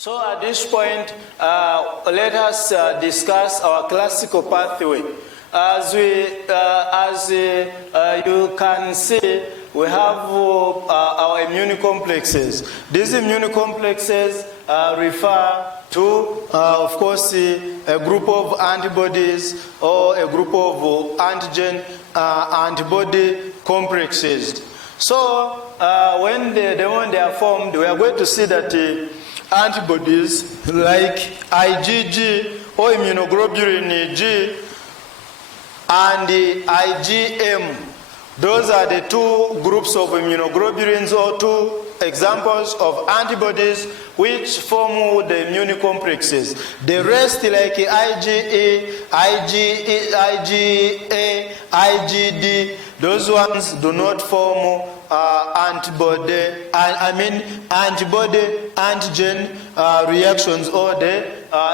So at this point, let us discuss our classical pathway. As you can see, we have our immune complexes. These immune complexes refer to, of course, a group of antibodies or a group of antigen antibody complexes. So when they are formed, we are going to see that antibodies like IgG or immunoglobulin G and the IgM, those are the two groups of immunoglobulins or two examples of antibodies which form the immune complexes. The rest, like IgE, IgA, IgD, those ones do not form antibody-antigen reactions or the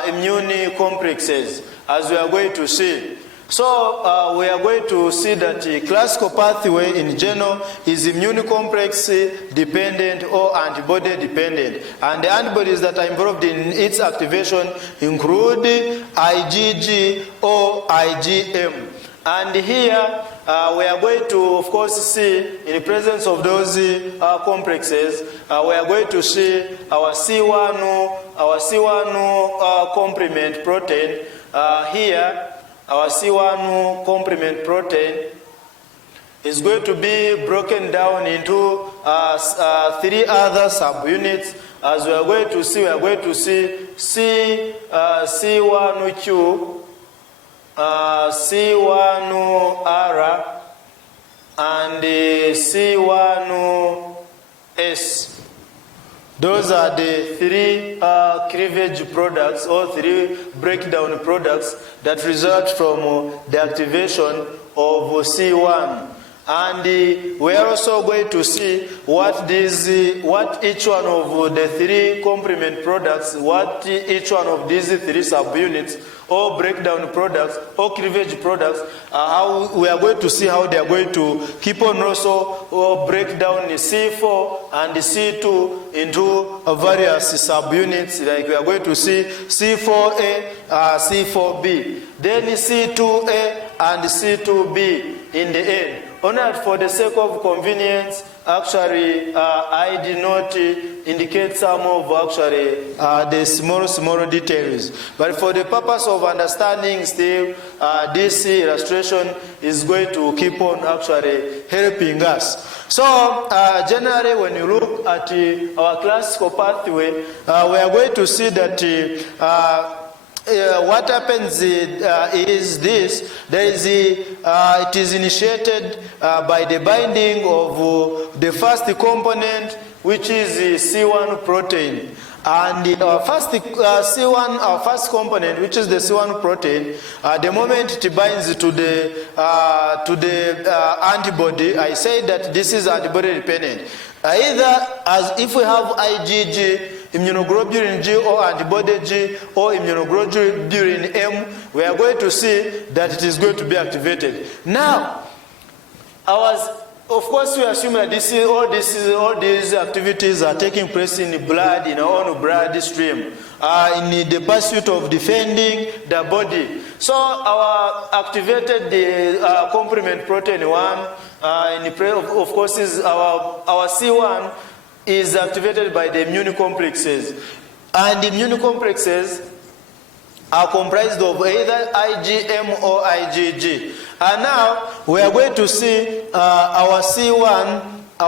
immune complexes, as we are going to see. So we are going to see that the classical pathway in general is immune complex dependent or antibody dependent, and the antibodies that are involved in its activation include IgG or IgM. And here we are going to, of course, see in the presence of those complexes, we are going to see our C1 complement protein here. Our C1 complement protein is going to be broken down into three other subunits. As we are going to see, C1Q, C1R, and C1S. Those are the three cleavage products or three breakdown products that result from the activation of C1. And we are also going to see what each one of the three complement products, what each one of these three subunits or breakdown products or cleavage products, how we are going to see how they are going to keep on also break down the C4 and the C2 into various subunits. Like we are going to see C4A, C4B, then C2A and C2B in the end. Only for the sake of convenience, actually, I did not indicate some of actually the small details. But for the purpose of understanding still, this illustration is going to keep on actually helping us. So, generally, when you look at our classical pathway, we are going to see that what happens is this: it is initiated by the binding of the first component, which is C1 protein. And our first component, which is the C1 protein, the moment it binds to the antibody, I say that this is antibody dependent. Either as if we have IgG, immunoglobulin G or antibody G or immunoglobulin M, we are going to see that it is going to be activated. Now, of course, we assume that all these activities are taking place in the blood, in our own blood stream, in the pursuit of defending the body. So, our activated the complement protein 1, of course, is our C1 is activated by the immune complexes. And the immune complexes are comprised of either IgM or IgG. And now we are going to see our C1, we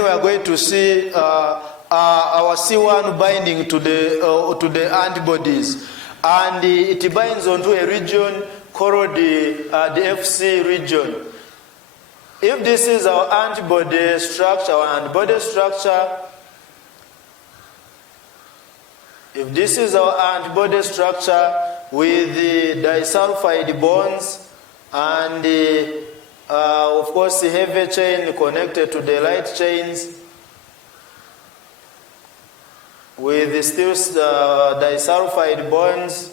are going to see our C1 binding to the antibodies. And it binds onto a region called the FC region. If this is our antibody structure, with the disulfide bonds and of course the heavy chain connected to the light chains with the still disulfide bonds.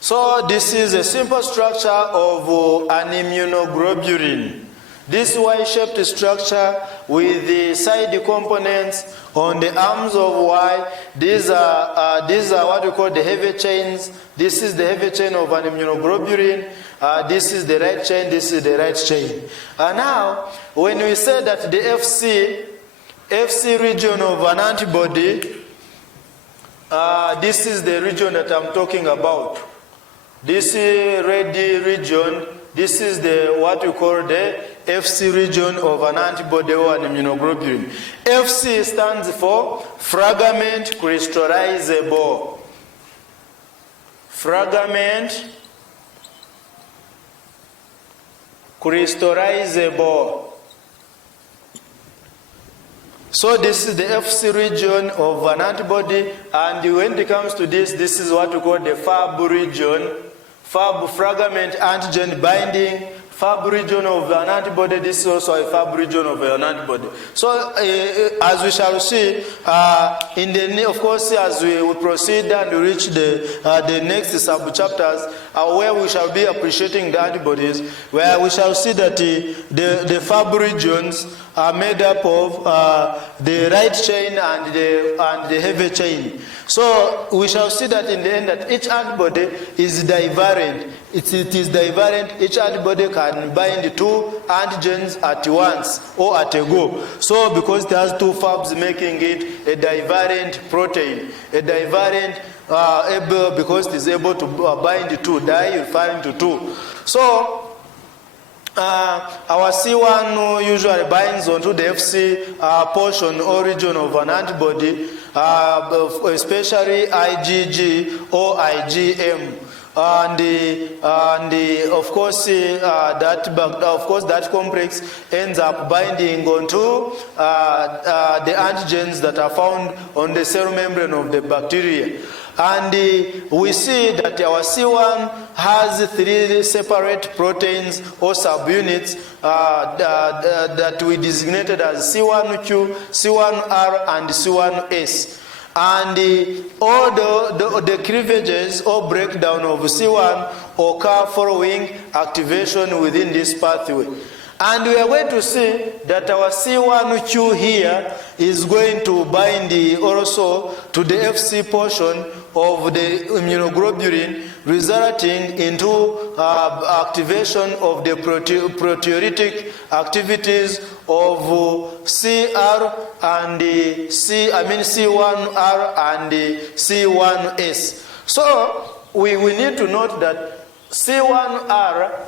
So this is a simple structure of an immunoglobulin. This Y-shaped structure with the side components on the arms of Y, these are what we call the heavy chains. This is the heavy chain of an immunoglobulin. This is the right chain, this is the right chain. Now, when we say that the FC region of an antibody, this is the region that I'm talking about. This red region, this is what we call the FC region of an antibody or an immunoglobulin. FC stands for fragment crystallizable. Fragment crystallizable. So this is the FC region of an antibody, and when it comes to this is what we call the Fab region. Fab, fragment antigen binding. Fab region of an antibody, this is also a Fab region of an antibody. So as we shall see, of course, as we proceed and reach the next sub-chapters, where we shall be appreciating the antibodies, where we shall see that the Fab regions are made up of the right chain and the heavy chain. So we shall see that in the end that each antibody is divariant. It is divariant. Each antibody can bind two antigens at once or at a go. So because it has two Fabs making it a divariant protein, a divariant because it is able to bind two, referring to two. So our C1 usually binds onto the FC portion or region of an antibody, especially IgG or IgM. And of course, that complex ends up binding onto the antigens that are found on the cell membrane of the bacteria. And we see that our C1 has three separate proteins or subunits that we designated as C1q, C1r, and C1s. And all the cleavages or breakdown of C1 occur following activation within this pathway. And we are going to see that our C1q here is going to bind also to the FC portion of the immunoglobulin, resulting into activation of the proteolytic activities of C1R and C1S. So we need to note that C1R,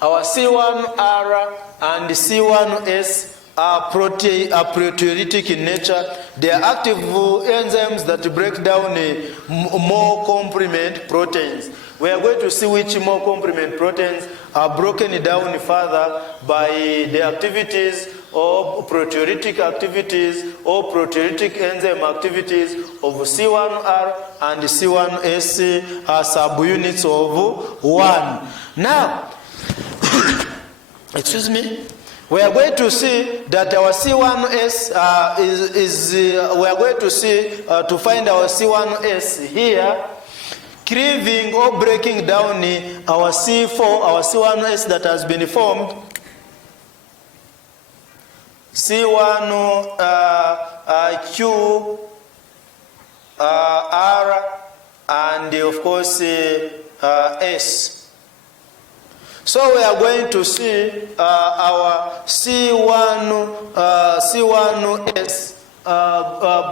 our C1R and C1S are proteolytic in nature. They are active enzymes that break down more complement proteins. We are going to see which more complement proteins are broken down further by the activities or proteolytic activities or proteolytic enzyme activities of C1R and C1S subunits of 1. Now, excuse me. We are going to see that our C1S we are going to see to find our C1S here, cleaving or breaking down our C4, our C1S that has been formed, C1 Q R and of course S. So we are going to see our C1S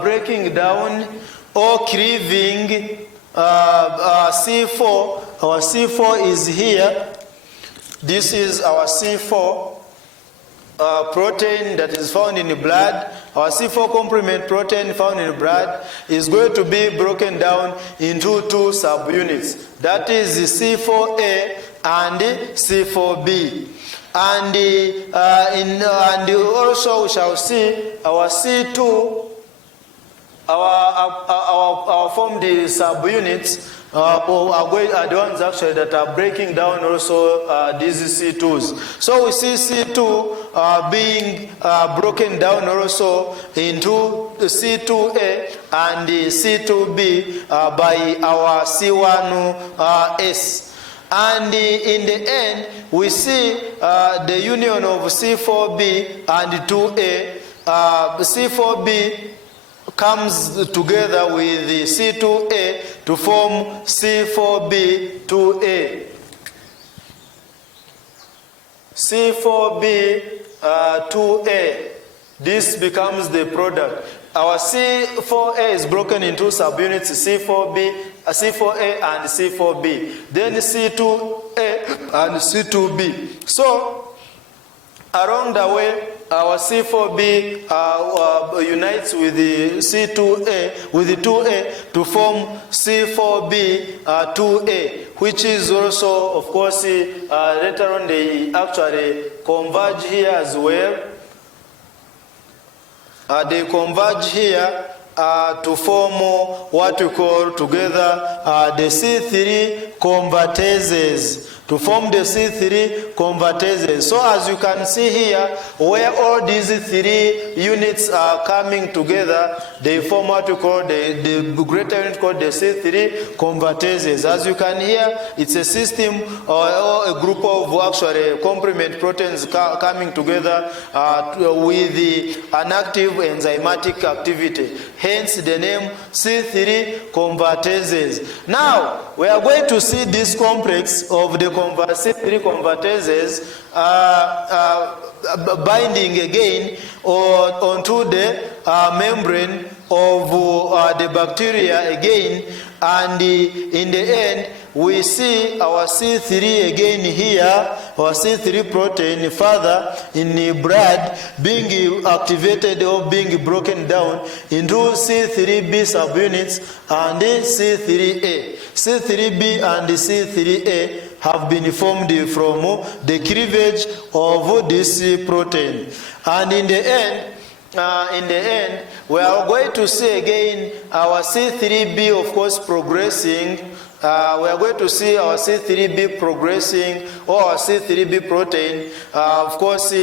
breaking down or cleaving C4. Our C4 is here. This is our C4 protein that is found in the blood. Our C4 complement protein found in the blood is going to be broken down into two subunits. That is the C4A and C4B. And also we shall see our C2, our formed subunits are the ones actually that are breaking down also these C2s. So we see C2 being broken down also into the C2A and the C2B by our C1S. And in the end, we see the union of C4b and 2a. C4b comes together with the C2a to form C4b2a. C4b2a. This becomes the product. Our C4a is broken into subunits C4b, C4a and C4b. Then C2a and C2b. So along the way, our C4b unites with the C2a, with the 2a to form C4b2a, which is also, of course, later on they actually converge here as well. They converge here to form what we call together the C3 convertases. To form the C3 convertases. So as you can see here, where all these three units are coming together, they form what we call the greater unit called the C3 convertases. As you can hear, it's a system or a group of actually complement proteins coming together with an active enzymatic activity. Hence the name C3 convertases. Now, we are going to see this complex of the C3 convertases binding again onto the membrane of the bacteria again, and in the end we see our C3 again here, our C3 protein further in the blood being activated or being broken down into C3b subunits and C3a. C3b and C3a have been formed from the cleavage of this protein. And in the end, we are going to see again our C3b, of course, progressing. We are going to see our C3b progressing, or our C3b protein, of course,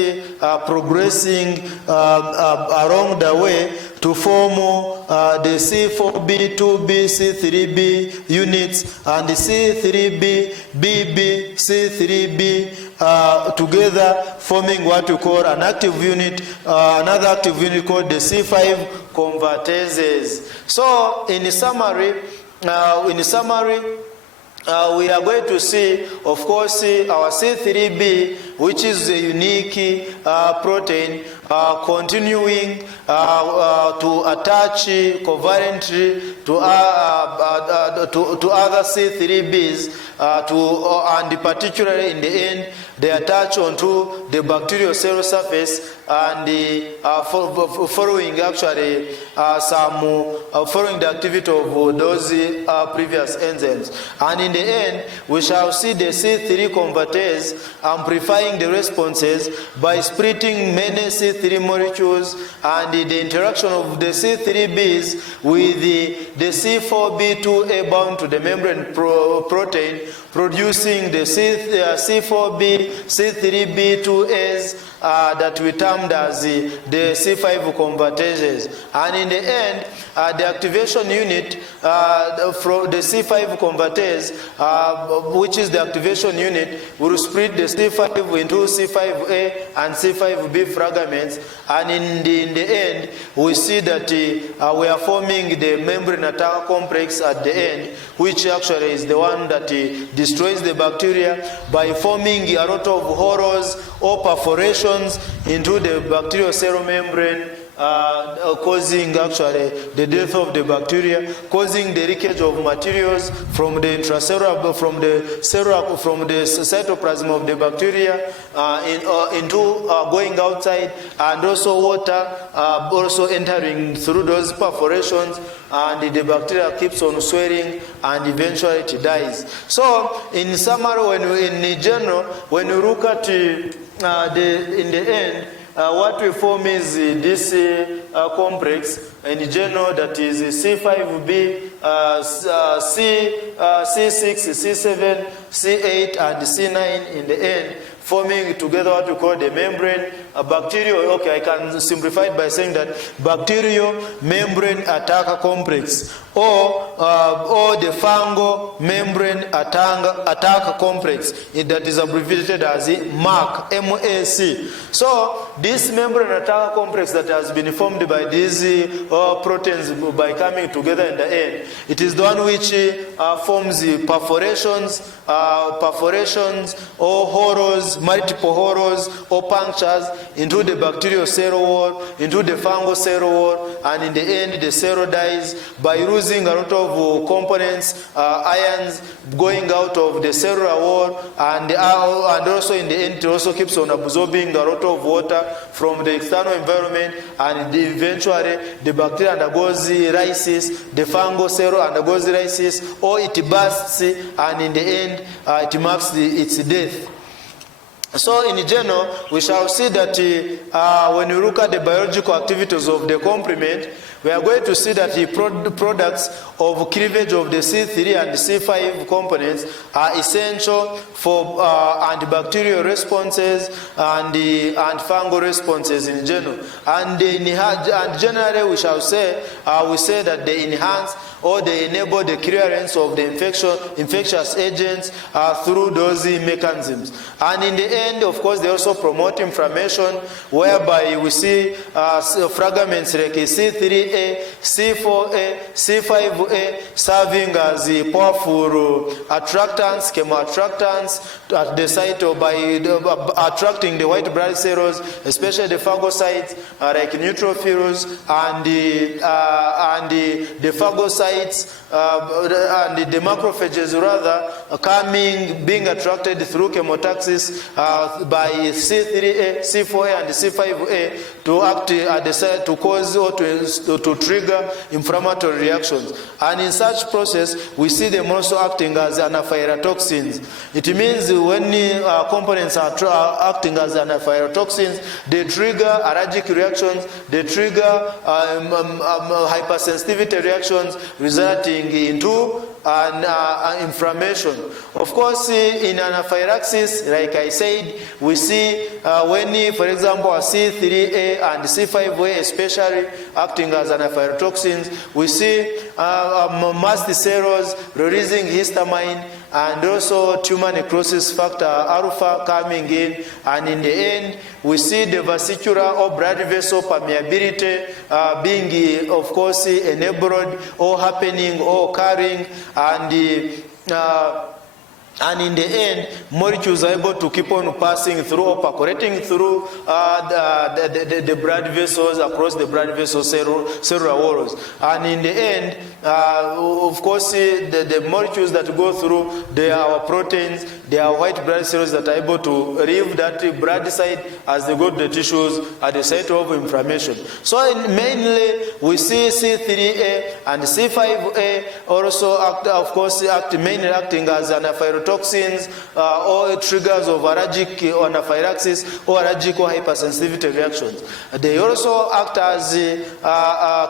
progressing along the way to form the C4b, 2b, C3b units, and the C3b, BB, C3b together, forming what we call an active unit, another active unit called the C5 convertases. So, in summary, we are going to see, of course, our C3b, which is a unique protein, continuing to attach covalently to other C3bs, and particularly in the end, they attach onto the bacterial cell surface, and following actually following the activity of those previous enzymes. And in the end, we shall see the C3 convertase amplifying the responses by splitting many C3 molecules, and the interaction of the C3bs with the C4b2a bound to the membrane protein, producing the C4b, C3b2as that we termed as the C5 convertases. And in the end, the activation unit from the C5 convertase, which is the activation unit, will split the C5 into C5a and C5b fragments, and in the end, we see that we are forming the membrane attack complex at the end, which actually is the one that destroys the bacteria by forming a lot of hollows or perforations into the bacterial cell membrane, causing actually the death of the bacteria, causing the leakage of materials from the intracellular, from the cytoplasm of the bacteria into going outside, and also water also entering through those perforations, and the bacteria keeps on swelling, and eventually it dies. So, in summary, in general, when you look at in the end, what we form is this complex in general, that is C5b, C6, C7, C8, and C9 in the end, forming together what we call the membrane, a bacterial, okay, I can simplify it by saying that bacterial membrane attacker complex, or the fungal membrane attacker complex, that is abbreviated as MAC, MAC. So this membrane attacker complex that has been formed by these proteins by coming together in the end, it is the one which forms perforations or horrors, multiple horrors or punctures into the bacterial cell wall, into the fungal cell wall, and in the end the cell dies by losing a lot of components, ions going out of the cellular wall, and also in the end it also keeps on absorbing a lot of water from the external environment, and eventually the bacteria undergoes lysis, the fungal cell undergoes lysis, or it bursts, and in the end it marks its death. So in general, we shall see that when you look at the biological activities of the complement, we are going to see that the products of cleavage of the C3 and C5 components are essential for antibacterial responses and fungal responses in general. And generally, we shall say that they enhance or they enable the clearance of the infectious agents through those mechanisms. And in the end, of course, they also promote inflammation, whereby we see fragments like C3A, C4A, C5A serving as powerful attractants, chemoattractants at the site of by attracting the white blood cells, especially the phagocytes like neutrophils and the phagocytes and the macrophages rather being attracted through chemotaxis by C3A, C4A and C5A to act at the site to cause or to trigger inflammatory reactions. And in such process, we see them also acting as anaphylotoxins. It means when components are acting as anaphylotoxins, they trigger allergic reactions, they trigger hypersensitivity reactions, resulting into inflammation. Of course, in anaphylaxis, like I said, we see when, for example, C3A and C5A especially acting as anaphylotoxins, we see mast cells releasing histamine and also tumor necrosis factor alpha coming in, and in the end we see the vesicular or blood vessel permeability being of course enabled or happening or occurring, and in the end, molecules are able to keep on passing through or percolating through the blood vessels across the blood vessel cellular walls. And in the end, of course, the molecules that go through, they are our proteins, they are white blood cells that are able to leave that blood site as they go to the tissues at the site of inflammation. So mainly, we see C3A and C5A also mainly acting as anaphylotoxins or triggers of allergic or anaphylaxis or allergic or hypersensitivity reactions. They also act as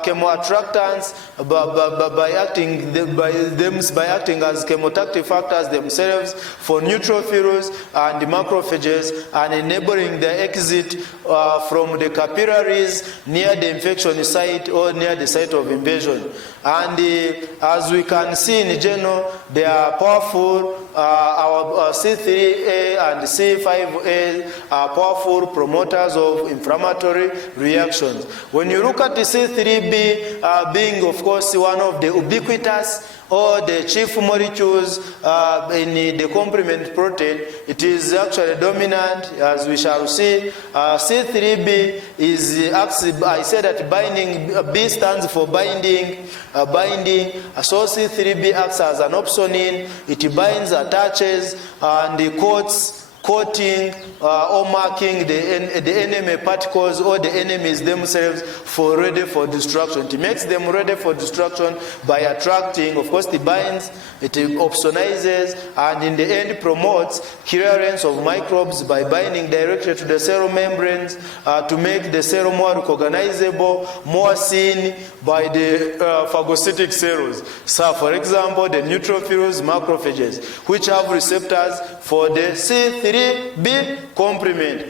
chemoattractants by acting as chemotactic factors themselves for neutrophils and the macrophages, and enabling the exit from the capillaries near the infection site or near the site of invasion. And as we can see in general, they are powerful. Our C3A and C5A are powerful promoters of inflammatory reactions. When you look at the C3B being, of course, one of the ubiquitous or the chief molecules in the complement protein, it is actually dominant, as we shall see. C3b is actually, I said that binding, B stands for binding, so C3b acts as an opsonin. It binds, attaches, and coating or marking the enemy particles or the enemies themselves for ready for destruction. It makes them ready for destruction by attracting, of course, it binds, it opsonizes, and in the end promotes clearance of microbes by binding directly to the cell membranes to make the cell more recognizable, more seen by the phagocytic cells. So, for example, the neutrophils, macrophages, which have receptors for the C3b complement.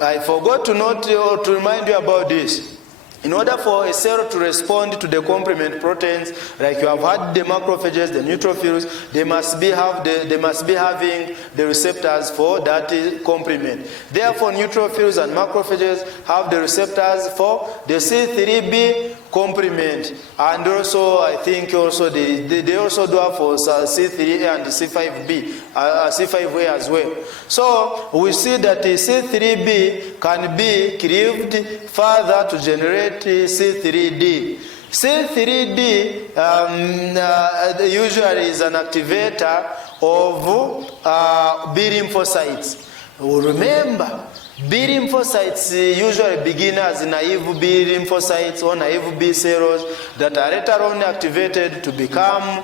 I forgot to note or to remind you about this. In order for a cell to respond to the complement proteins, like you have had the macrophages, the neutrophils, they must be having the receptors for that complement. Therefore, neutrophils and macrophages have the receptors for the C3b complement, and also I think also they also do have for C3a and C5b, C5a as well. So we see that the C3b can be cleaved further to generate C3d. C3d usually is an activator of B lymphocytes. Remember, B lymphocytes usually begin as naive B lymphocytes or naive B cells that are later on activated to become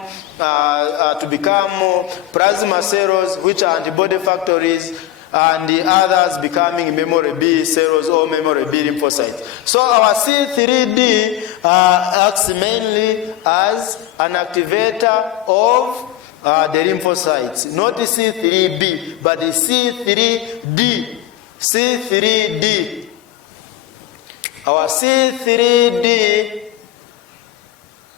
plasma cells, which are antibody factories, and the others becoming memory B cells or memory B lymphocytes. So our C3d acts mainly as an activator of the lymphocytes, not the C3b, but the C3d. C3d. Our C3d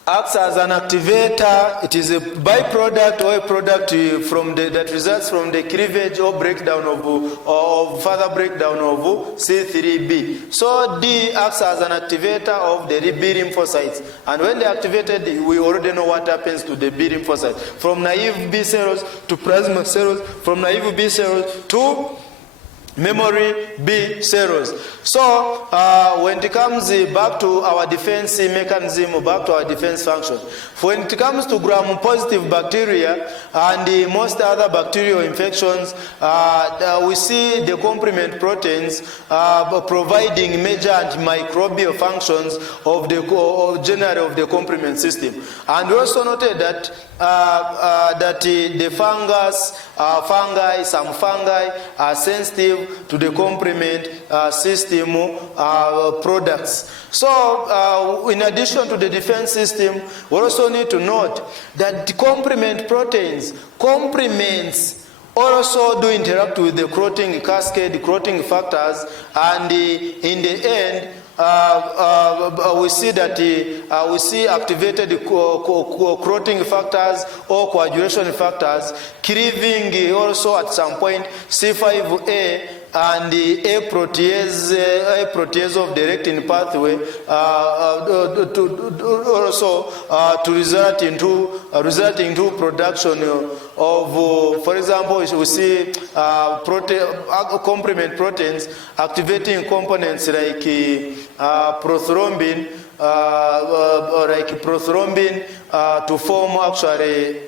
acts as an activator. It is a byproduct or a product that results from the cleavage or breakdown of further breakdown of C3b. So D acts as an activator of the B lymphocytes, and when they are activated, we already know what happens to the B lymphocytes, from naive B cells to plasma cells, from naive B cells to memory B cells. So when it comes back to our defense mechanism, back to our defense function, when it comes to gram-positive bacteria and most other bacterial infections, we see the complement proteins providing major antimicrobial functions of the generally of the complement system. And we also noted that the fungi, some fungi are sensitive to the complement system products. So in addition to the defense system, we also need to note that the complement proteins, complements, also do interact with the clotting cascade, clotting factors, and in the end, we see that we see activated clotting factors or coagulation factors cleaving also at some point C5a and the A protease of the lectin pathway to result into production of, for example, we see complement proteins activating components like prothrombin, to form actually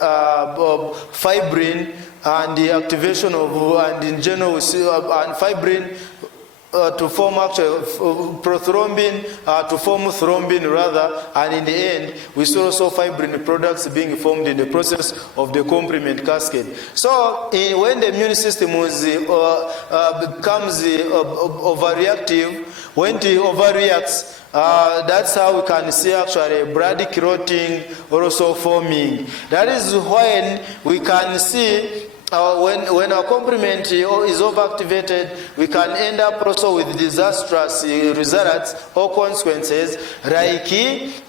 fibrin, and the activation of, and in general we see and fibrin to form actually prothrombin, to form thrombin rather, and in the end we see also fibrin products being formed in the process of the complement cascade. So when the immune system becomes overreactive, when it overreacts, that's how we can see actually blood clotting also forming. That is when we can see when our complement is overactivated, we can end up also with disastrous results or consequences like DIC,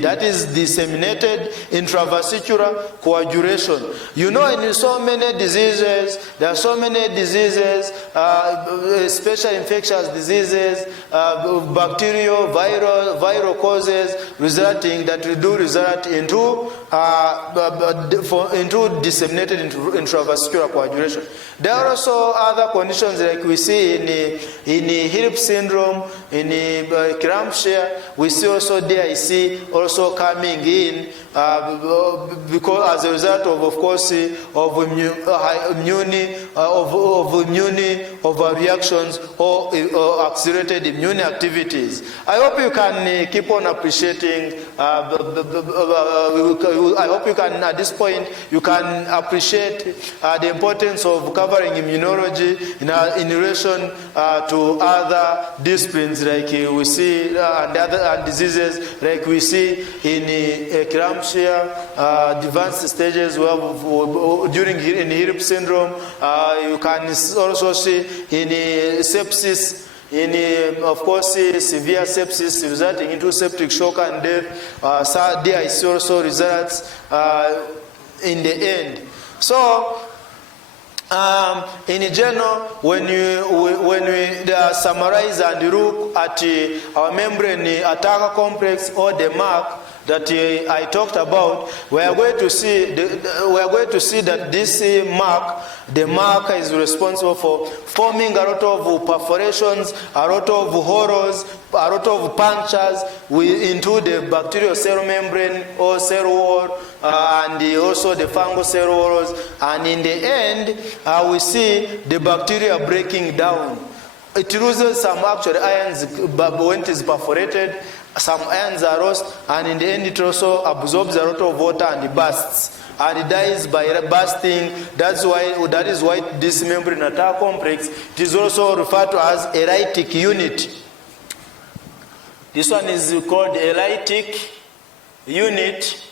that is disseminated intravesicular coagulation. You know, in so many diseases, there are so many diseases, especially infectious diseases, bacterial, viral causes resulting that do result into disseminated intravascular coagulation. There are also other conditions like we see in Hillip syndrome, in clamshare. We see also DIC also coming in because as a result of course of overreactions or accelerated immune activities. I hope you can keep on appreciating appreciating, I hope you can, at this point, you can appreciate the importance of covering immunology in relation to other disciplines like we see, and diseases like we see in eclampsia, advanced stages during Hillip syndrome. You can also see in sepsis, of course, severe sepsis resulting into septic shock and death. DIC also results in the end. So, in general, when we summarize and look at our membrane attacker complex, or the MAC that I talked about, we are going to see that this MAC, the MAC is responsible for forming a lot of perforations, a lot of horrors, a lot of punctures into the bacterial cell membrane or cell wall, and also the fungal cell walls, and in the end we see the bacteria breaking down. It loses some actual ions when it is perforated. Some ions are lost, and in the end it also absorbs a lot of water and it bursts, and it dies by bursting. That is why this membrane attack complex, it is also referred to as a Lytic unit. This one is called a Lytic unit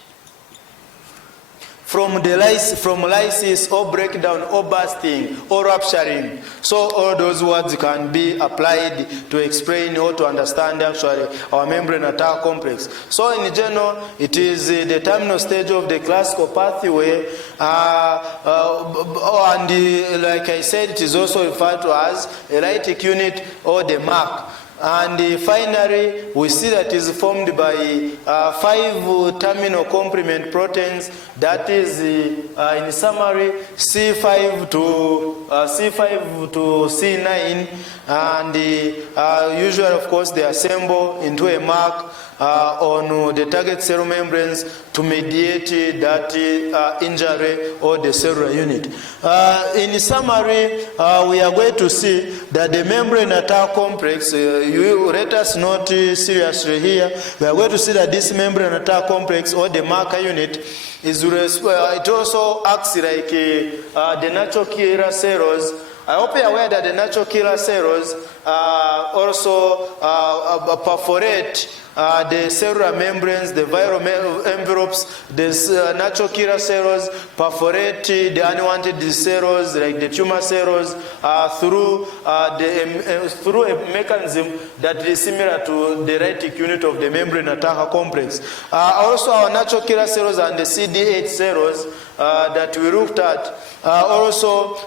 from lysis or breakdown or bursting or rupturing. So all those words can be applied to explain or to understand actually our membrane attack complex. So in general, it is the terminal stage of the classical pathway, and like I said, it is also referred to as a Lytic unit or the MAC. And finally, we see that it is formed by 5 terminal complement proteins. That is, in summary, C5 to C9, and usually, of course, they assemble into a MAC on the target cell membranes to mediate that injury or the cellular unit. In summary, we are going to see that the membrane attack complex, you let us note seriously here, we are going to see that this membrane attack complex or the marker unit is it also acts like the natural killer cells. I hope you are aware that the natural killer cells also perforate the cellular membranes, the viral envelopes. The natural killer cells perforate the unwanted cells like the tumor cells through a mechanism that is similar to the Lytic unit of the membrane attacker complex. Also, our natural killer cells and the CD8 cells that we looked at also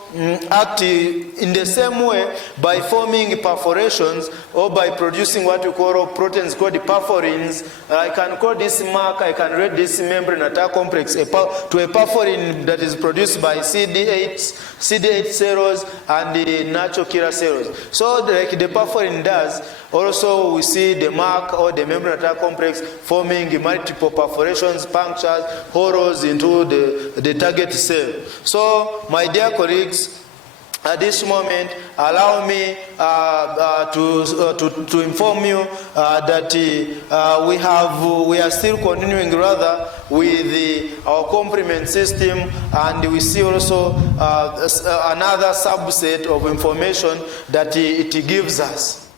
act in the same way by forming perforations or by producing what we call proteins called the perforins. I can call this mark, I can rate this membrane attack complex to a perforin that is produced by CD8 cells and the natural killer cells. So like the perforin does, also we see the mark or the membrane attack complex forming multiple perforations, punctures, horrors into the target cell. So my dear colleagues, at this moment, allow me to inform you that we are still continuing rather with our complement system, and we see also another subset of information that it gives us.